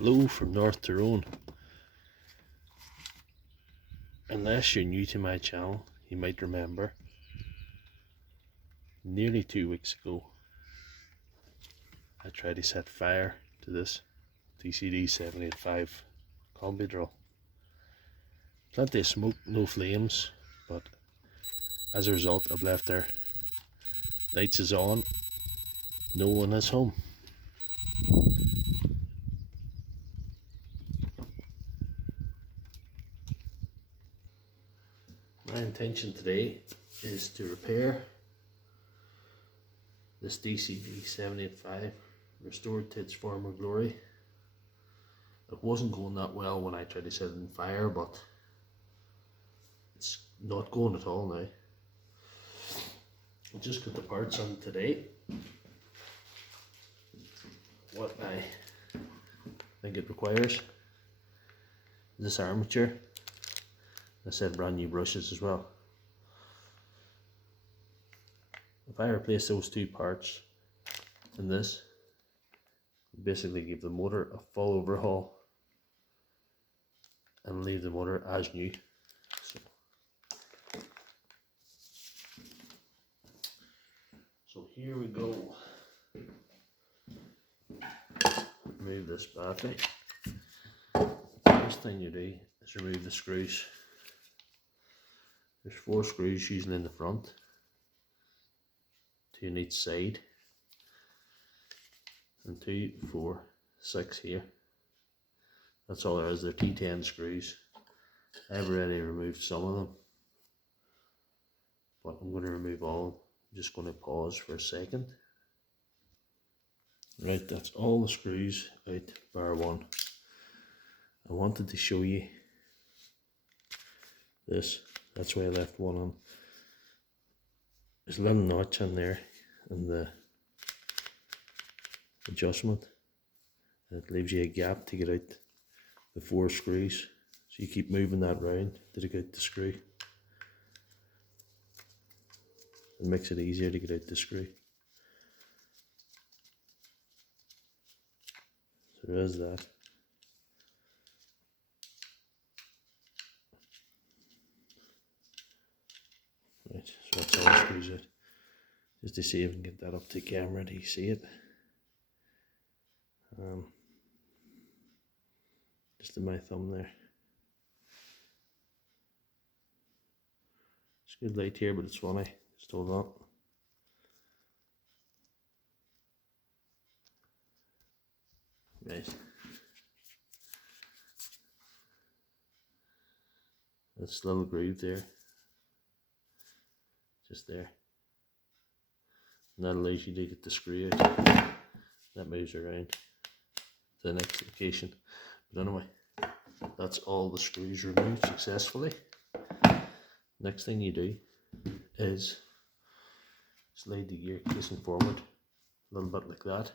Hello from North Tyrone. Unless you're new to my channel, you might remember nearly 2 weeks ago I tried to set fire to this DCD785 combi drill. Plenty of smoke, no flames, but as a result I've left their lights is on, no one is home. My intention today is to repair this DCD785, restored to its former glory. It wasn't going that well when I tried to set it on fire, but it's not going at all now. I just got the parts on today. What I think it requires: this armature. I said brand new brushes as well. If I replace those two parts in this, basically give the motor a full overhaul and leave the motor as new. So here we go. Remove this battery. First thing you do is remove the screws. There's 4 screws using in the front, 2 on each side, and 2, 4, 6 here. That's all there is. They're T10 screws. I've already removed some of them, but I'm going to remove all. I'm just going to pause for a second. Right, that's all the screws out bar one. I wanted to show you this. That's why I left one on. There's a little notch in there in the adjustment, and it leaves you a gap to get out the 4 screws. So you keep moving that round to get out the screw. It makes it easier to get out the screw. So there is that. Right, so that's all the screws out. Just to see if I can get that up to camera. Do you see it? Just in my thumb there. It's good light here, but it's funny. Just hold on. Right. This little groove there. Just there. And that allows you to get the screw out. That moves around to the next location. But anyway, that's all the screws removed successfully. Next thing you do is slide the gear casing forward a little bit like that.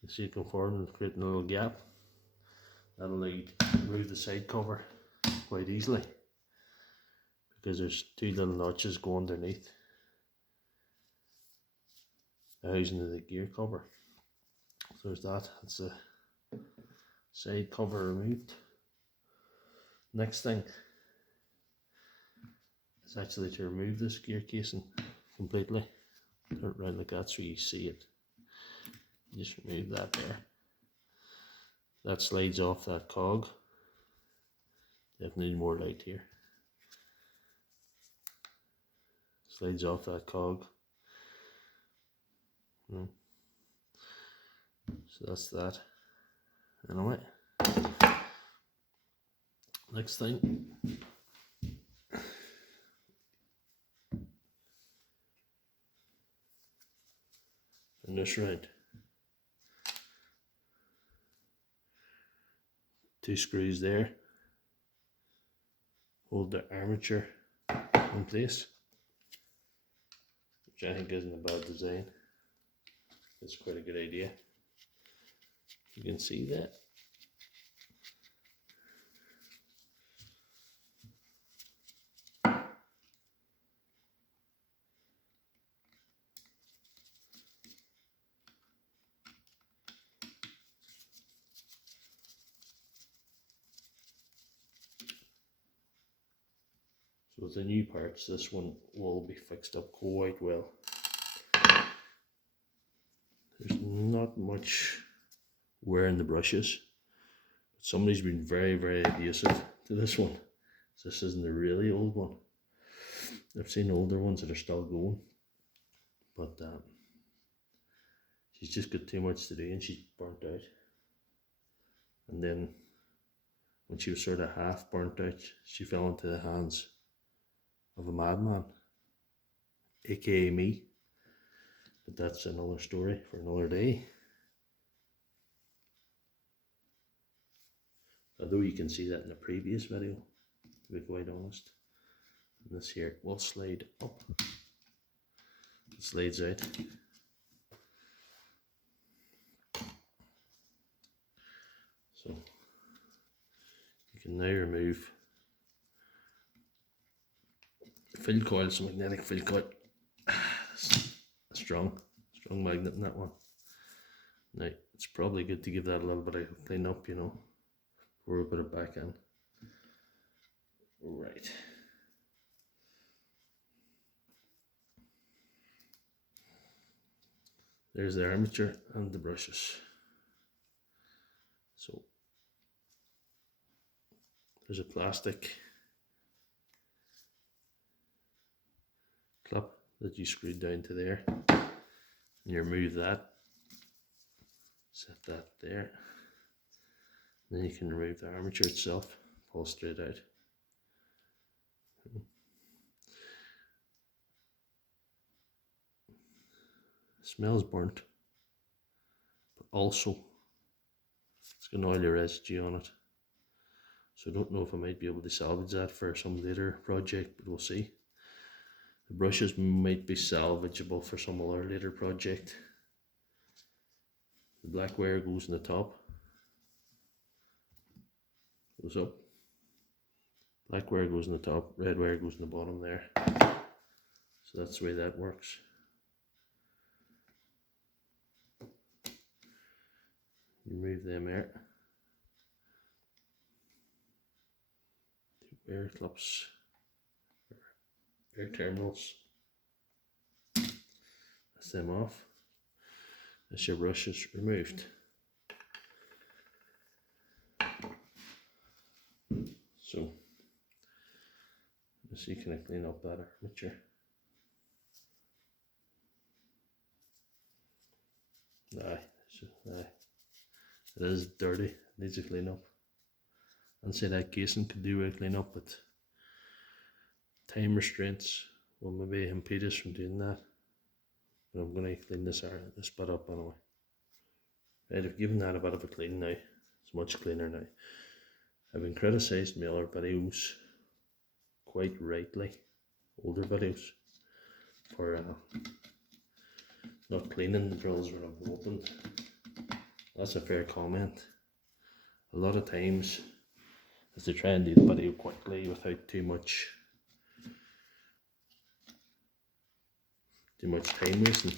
You see it come forward and creating a little gap. That'll allow you to remove the side cover quite easily, because there's 2 little notches go underneath the housing of the gear cover. So there's that. That's the side cover removed. Next thing is actually to remove this gear casing completely. Turn it around like that so you see it. Just remove that there. That slides off that cog. Definitely need more light here. Slides off that cog. So that's that. Anyway, next thing, turn this round. 2 screws there hold the armature in place, which I think isn't a bad design. It's quite a good idea. You can see that. So with the new parts, this one will be fixed up quite well. There's not much wear in the brushes, but somebody's been very, very adhesive to this one. So this isn't a really old one. I've seen older ones that are still going, but she's just got too much to do and she's burnt out. And then when she was sort of half burnt out, she fell into the hands of a madman, aka me. But that's another story for another day. Although you can see that in the previous video, to be quite honest. And this here will slide up. It slides out. So you can now remove the fill coil. It's a magnetic fill coil. A strong magnet in that one. Now it's probably good to give that a little bit of clean up, you know, before we put it back in. Right. There's the armature and the brushes. So there's a plastic clip that you screwed down to there, and you remove that, set that there, then you can remove the armature itself, pull straight out. It smells burnt, but also it's got an oily residue on it, so I don't know if I might be able to salvage that for some later project, but we'll see. The brushes might be salvageable for some other later project. The black wire goes in the top, goes up, black wire goes in the top, red wire goes in the bottom there. So that's the way that works. Remove them there. Two air clips, air terminals. That's them off. That's your brushes removed. So let's see, can I clean up that armature? Aye. It is dirty, it needs a clean up. I'd say that casing could do a clean up, but time restraints will maybe impede us from doing that. But I'm going to clean this bit up anyway. Right, I've given that a bit of a clean now. It's much cleaner now. I've been criticised in my other videos, quite rightly, older videos, for not cleaning the drills when I've opened. That's a fair comment. A lot of times, as they try and do the video quickly without too much time wasting.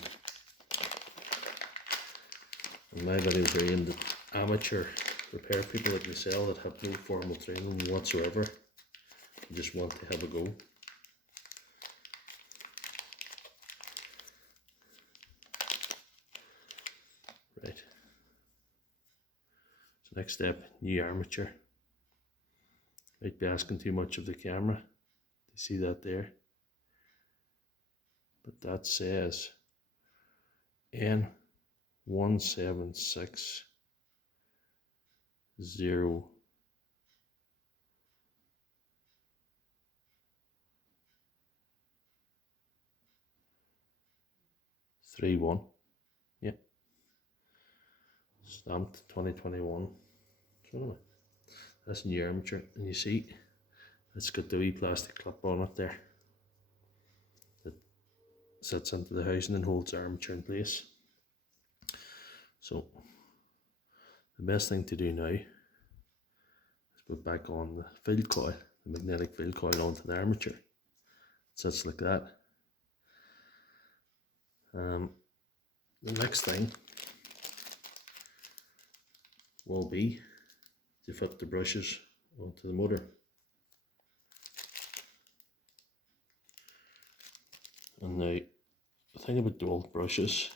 And my videos are aimed at amateur repair people like myself that have no formal training whatsoever and just want to have a go. Right. So next step, new armature. Might be asking too much of the camera. You see that there? But that says N1760 31. Yep. Stamped 2021. So anyway, that's new armature, and you see it's got the wee plastic clip on it there that sits into the housing and holds the armature in place. So the best thing to do now is put back on the fill coil, the magnetic fill coil onto the armature. It sits like that. The next thing will be to fit the brushes onto the motor. And now the thing about Dewalt brushes,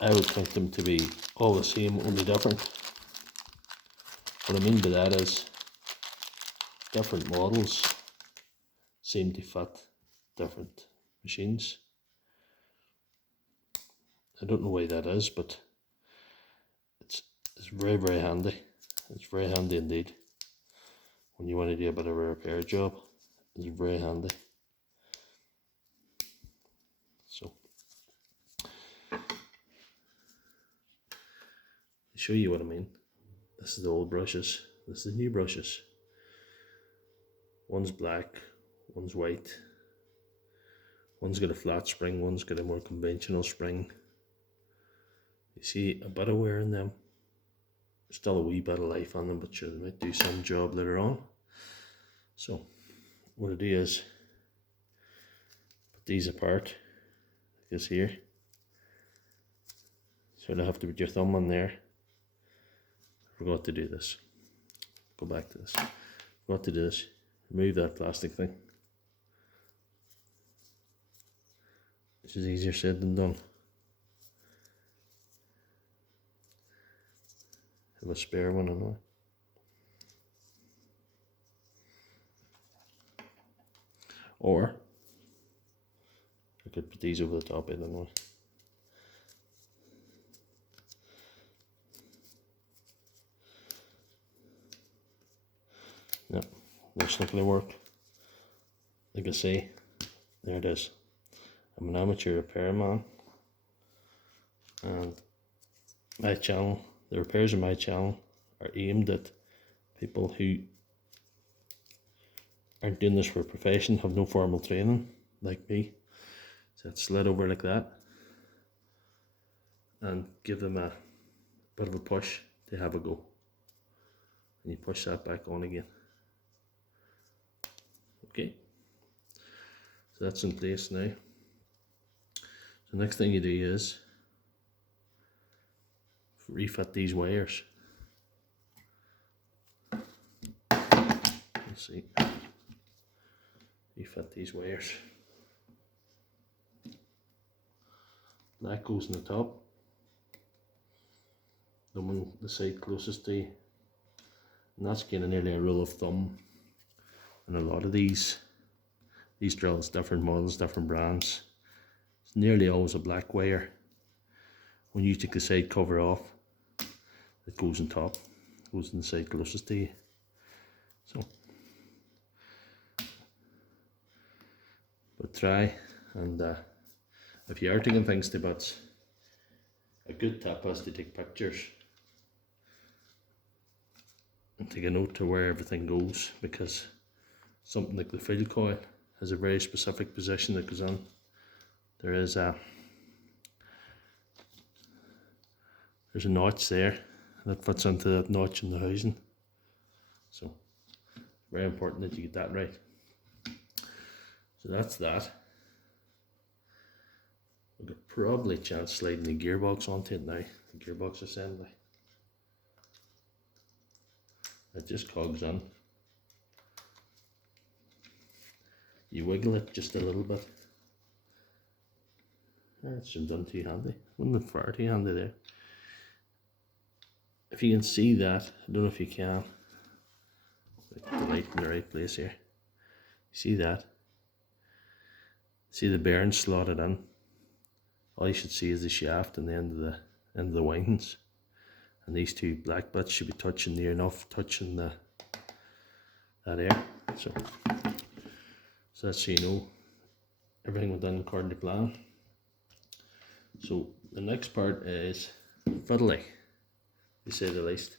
I would think them to be all the same, only different. What I mean by that is different models seem to fit different machines. I don't know why that is, but it's very, very handy. It's very handy indeed. When you want to do a bit of a repair job, it's very handy. So, to show you what I mean, this is the old brushes, this is the new brushes. One's black, one's white, one's got a flat spring, one's got a more conventional spring. You see a bit of wear in them. There's still a wee bit of life on them, but sure, they might do some job later on. So what I do is put these apart, like this here. Sort of have to put your thumb on there. I forgot to do this. Go back to this. Forgot to do this. Remove that plastic thing. This is easier said than done. Have a spare one on there. Or I could put these over the top, I don't know. No, that's not going to work. Like I say, there it is. I'm an amateur repairman, and my channel, the repairs on my channel, are aimed at people who aren't doing this for a profession, have no formal training, like me. So I'd slid over like that and give them a bit of a push to have a go. And you push that back on again. Okay, so that's in place now. So the next thing you do is refit these wires. Let's see. Refit these wires. That goes in the top. The one, the side closest to, and that's kind of nearly a rule of thumb. And a lot of these drills, different models, different brands, it's nearly always a black wire. When you take the side cover off, it goes on top, goes in the side closest to you. So, but try, and if you are taking things to bits, a good tip is to take pictures and take a note to where everything goes, because something like the fill coil has a very specific position that goes in. There's a notch there that fits into that notch in the housing. So very important that you get that right. So that's that. We could probably chance sliding the gearbox onto it now, the gearbox assembly. It just cogs in. You wiggle it just a little bit. That's done too handy. Wasn't it far too handy there? If you can see that, I don't know if you can. Put the light in the right place here. You see that? See the bearing slotted in? All you should see is the shaft and the end of the windings. And these two black bits should be touching near enough, touching that air. So that's so you know everything went done according to plan. So the next part is fiddly, to say the least.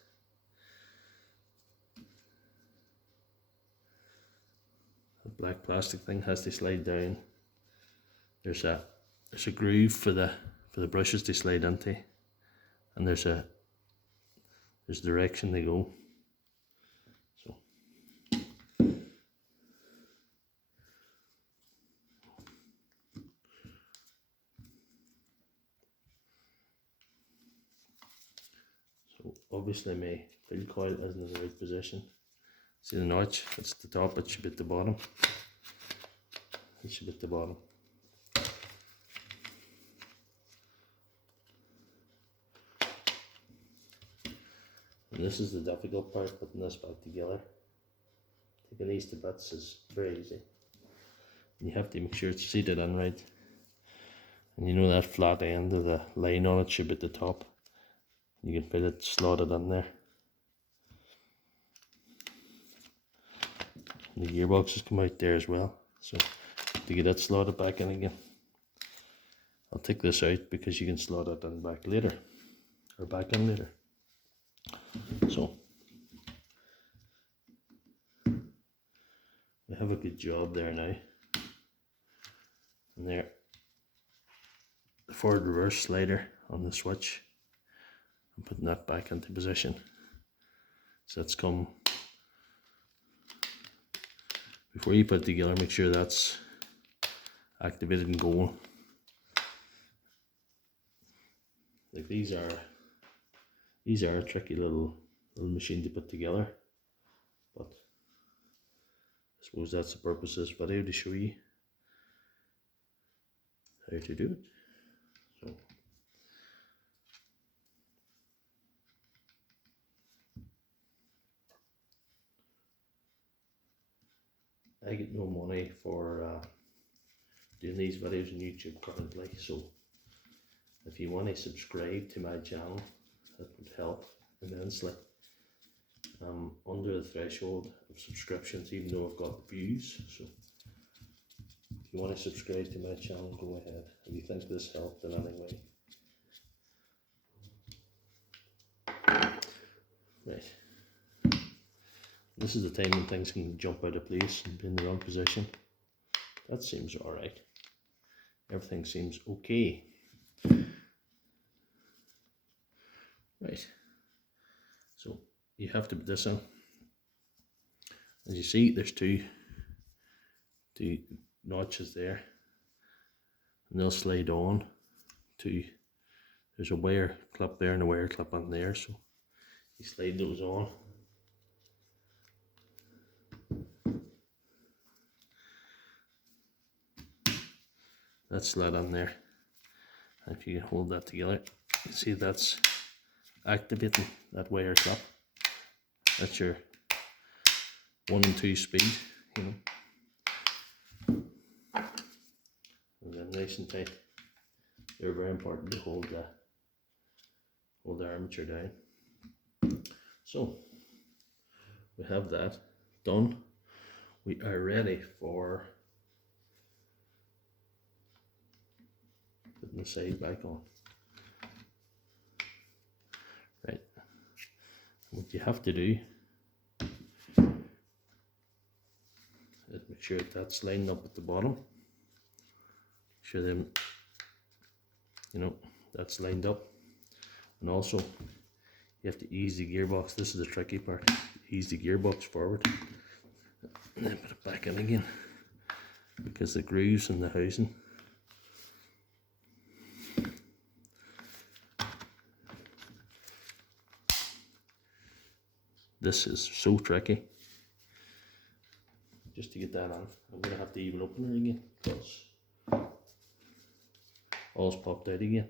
The black plastic thing has to slide down. There's a groove for the brushes to slide into, and there's direction they go. So obviously my fill coil isn't in the right position. See the notch? It's at the top, it should be at the bottom. It should be at the bottom. And this is the difficult part, putting this back together. Taking these to bits is very easy. And you have to make sure it's seated in right. And you know that flat end of the line on it should be at the top. You can put it slotted in there. And the gearbox has come out there as well. So to get it slotted back in again. I'll take this out because you can slot it in back later. Or back in later. So we have a good job there now. And there, the forward reverse slider on the switch. I'm putting that back into position. So that's come. Before you put it together, make sure that's activated and going. Like these are a tricky little machine to put together, but I suppose that's the purpose of this video, to show you how to do it. So I get no money for doing these videos on YouTube currently, so if you want to subscribe to my channel, that would help immensely. I'm under the threshold of subscriptions, even though I've got views, so if you want to subscribe to my channel, go ahead. If you think this helped in any way. Right. This is the time when things can jump out of place and be in the wrong position. That seems alright. Everything seems okay. Right. So you have to put this in. As you see, there's two notches there. And they'll slide on to, there's a wire clip there and a wire clip on there. So you slide those on. That's slid on there. And if you can hold that together, you can see that's activating that wire clip. That's your 1 and 2 speed, you know. And then nice and tight. They're very important to hold the armature down. So we have that done. We are ready for putting the side back on. Right. What you have to do is make sure that's lined up at the bottom. Make sure them, you know, that's lined up. And also you have to ease the gearbox. This is the tricky part. Ease the gearbox forward and then put it back in again, because the grooves in the housing this is so tricky. Just to get that on, I'm going to have to even open it again because all's popped out again.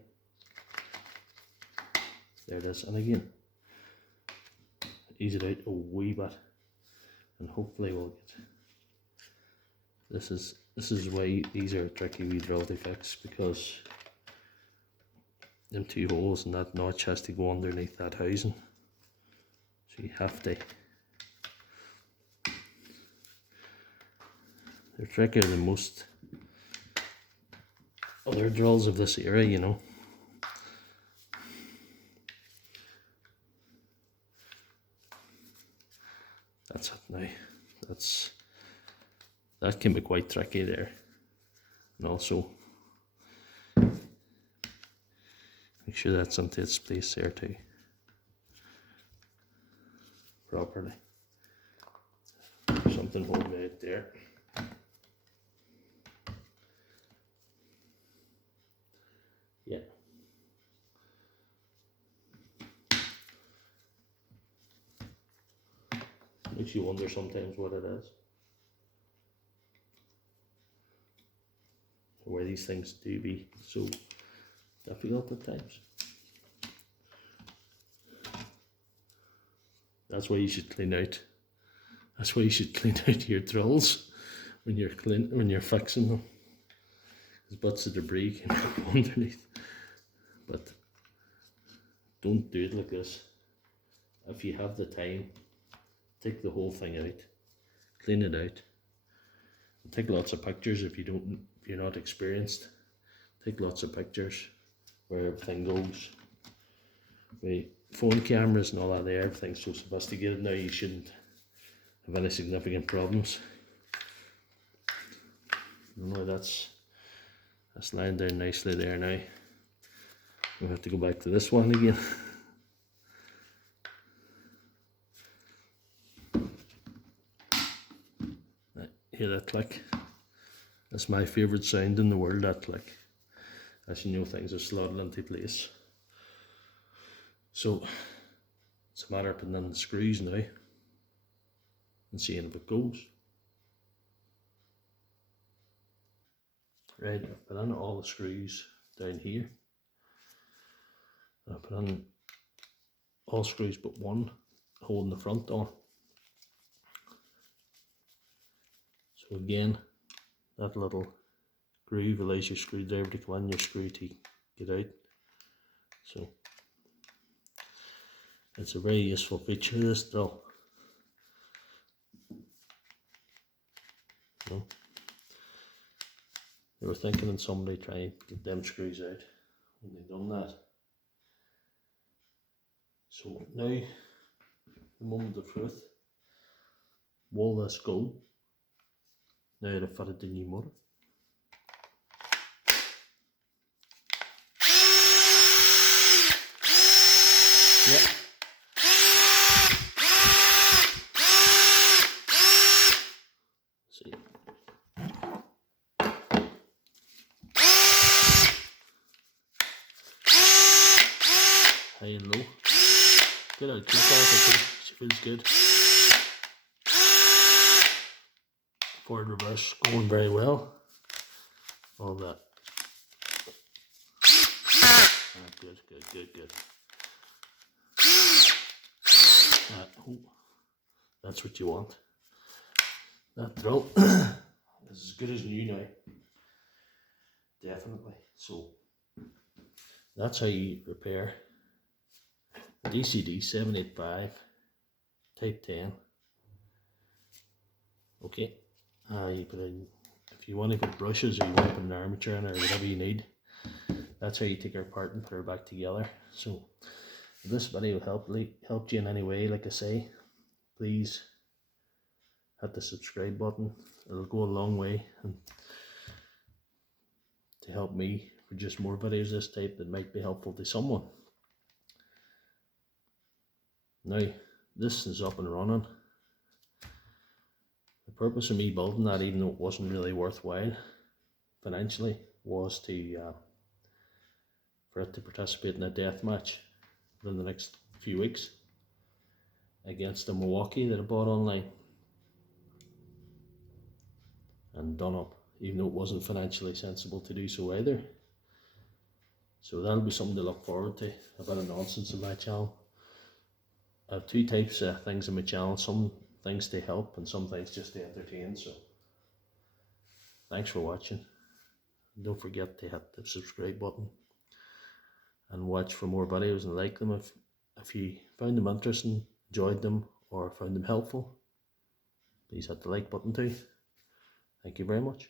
There it is, and again, ease it out a wee bit, and hopefully we'll get. This is why these are a tricky wee drill to fix, because them 2 holes and that notch has to go underneath that housing. So you have to. They're trickier than most other drills of this era, you know. That's it now. That can be quite tricky there. And also make sure that's into its place there too. Properly. Something holding it there. Yeah. Make Makes you wonder sometimes what it is. Why these things do be so difficult at times. That's why you should clean out. That's why you should clean out your drills when you're fixing them. Because bits of debris can come underneath. But don't do it like this. If you have the time, take the whole thing out, clean it out, and take lots of pictures if you're not experienced. Take lots of pictures where everything goes. With phone cameras and all that there, everything's so sophisticated now, you shouldn't have any significant problems. No, that's lying down nicely there now. We'll have to go back to this one again. Hear that click? That's my favourite sound in the world, that click. As you know, things are slotted into place. So it's a matter of putting in the screws now and seeing if it goes. Right, I've put in all the screws down here. I put in all screws but one holding the front on. So again, that little groove allows your screwdriver to come in, your screw to get out. So it's a very useful feature of this drill. No? They were thinking of somebody trying to get them screws out when they done that. So now, the moment of truth, will this go? Now to fit the new motor. Yep. See. High and low. Get out too far, she feels good. Forward reverse going very well. All that. Good. Oh, that's what you want. That drill is as good as new now. Definitely. So that's how you repair DCD785 Type 10. Okay. You put in, if you want to put brushes or you want to put an armature in or whatever you need, that's how you take her apart and put her back together. So if this video helped you in any way, like I say, please hit the subscribe button. It'll go a long way and to help me produce more videos this type that might be helpful to someone. Now this is up and running. The purpose of me building that, even though it wasn't really worthwhile financially, was to for it to participate in a death match within the next few weeks against a Milwaukee that I bought online and done up, even though it wasn't financially sensible to do so either. So that'll be something to look forward to. A bit of nonsense on my channel. I have two types of things on my channel, some things to help and some things just to entertain. So thanks for watching. Don't forget to hit the subscribe button and watch for more videos and like them if you found them interesting, enjoyed them, or found them helpful. Please hit the like button too. Thank you very much.